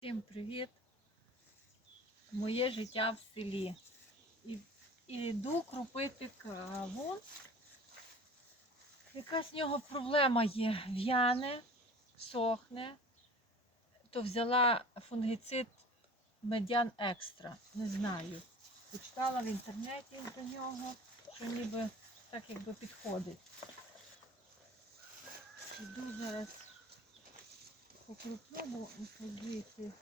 Всім привіт! Моє життя в селі. І, і йду крупити каву. Якась в нього проблема є. В'яне, сохне. То взяла фунгіцид медян екстра. Не знаю. Почитала в інтернеті до нього, що ніби так якби підходить. Іду зараз по крупному дивіться.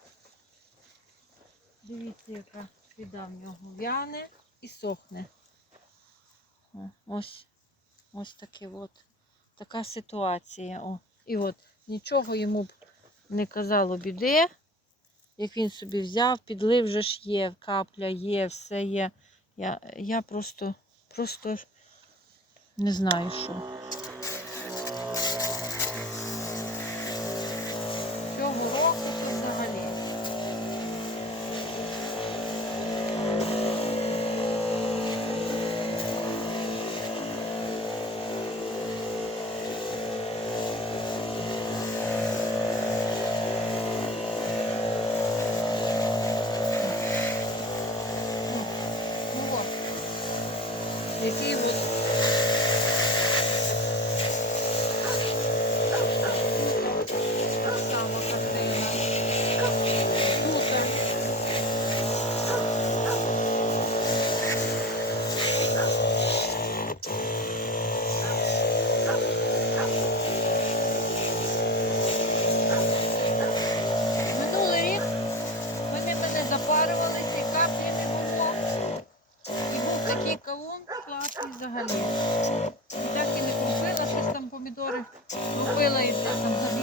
Дивіться, яка біда в нього. В'яне і сохне. Ось, ось таке от. Така ситуація. О. І от нічого йому б не казало біди. Як він собі взяв, підлив вже ж є, капля є, все є. Я, я просто, просто не знаю що. Які будуть така сама картина. Тут. Минулий рік вони мене запарували, ці каплі не було. І був такий і взагалі. І так і не купила, щось там помідори купила і все там забрала.